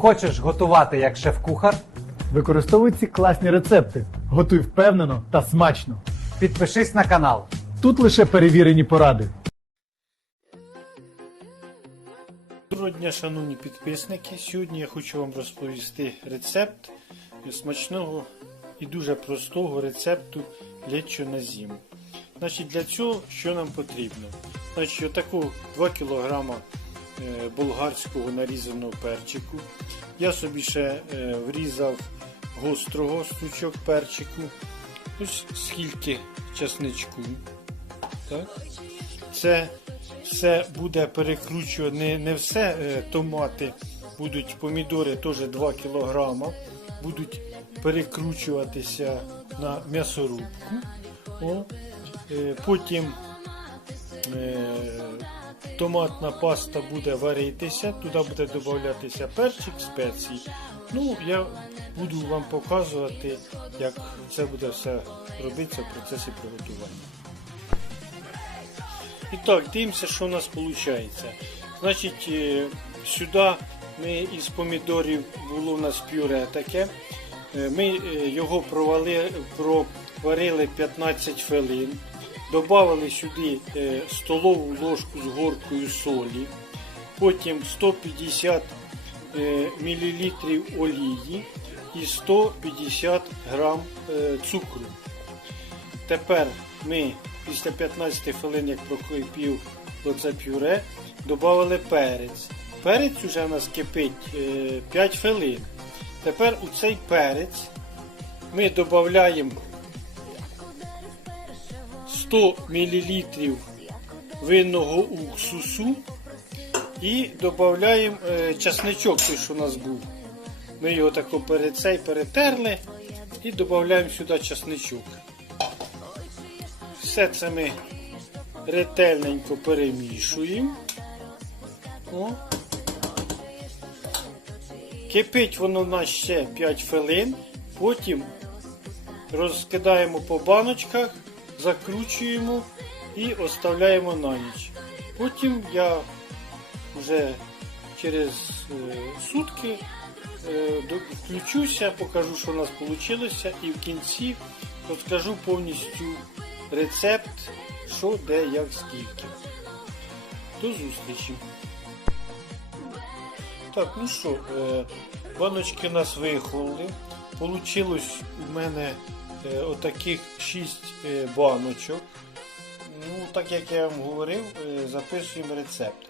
Хочеш готувати як шеф-кухар? Використовуй ці класні рецепти. Готуй впевнено та смачно. Підпишись на канал. Тут лише перевірені поради. Доброго дня, шановні підписники. Сьогодні я хочу вам розповісти рецепт смачного і дуже простого рецепту лечо на зиму. Значить, для цього що нам потрібно? Значить, отаку 2 кг е, болгарського нарізаного перчику. Я собі ще е, врізав гострого стручок перчику. Ось скільки часничку. Так? Це все буде перекручувати, не, не все е, томати будуть, помідори теж 2 кг, будуть перекручуватися на м'ясорубку. О, е, потім е, томатна паста буде варитися, туди буде додатися перчик, спеції. Ну, я буду вам показувати, як це буде все робитися в процесі приготування. І так, дивимося, що у нас виходить. Значить, е, сюди ми із помідорів було у нас пюре таке. Е, Ми е, його провали, проварили 15 хвилин. Добавили сюди е, столову ложку з горкою солі, потім 150 мл олії і 150 грам е, цукру. Тепер ми після 15 хвилин, як прокипів оце пюре, додали перець. Перець вже у нас кипить е, 5 хвилин. Тепер у цей перець ми додаємо 100 мл винного уксусу і додаємо е, часничок, той, що у нас був. Ми його тако перед цей перетерли і додаємо сюди часничок. Все це ми ретельненько перемішуємо. Кипить воно в нас ще 5 хвилин. Потім розкидаємо по баночках, закручуємо і оставляємо на ніч. Потім я вже через е, сутки е, включуся, покажу, що у нас вийшло, і в кінці розкажу повністю рецепт, що, де, як, скільки. До зустрічі. Так, ну що, е, баночки у нас вихололи. Получилось у мене отаких 6 е, баночок. Ну, так як я вам говорив, е, записуємо рецепт.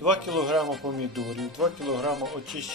2 кг помідорів, 2 кг очищених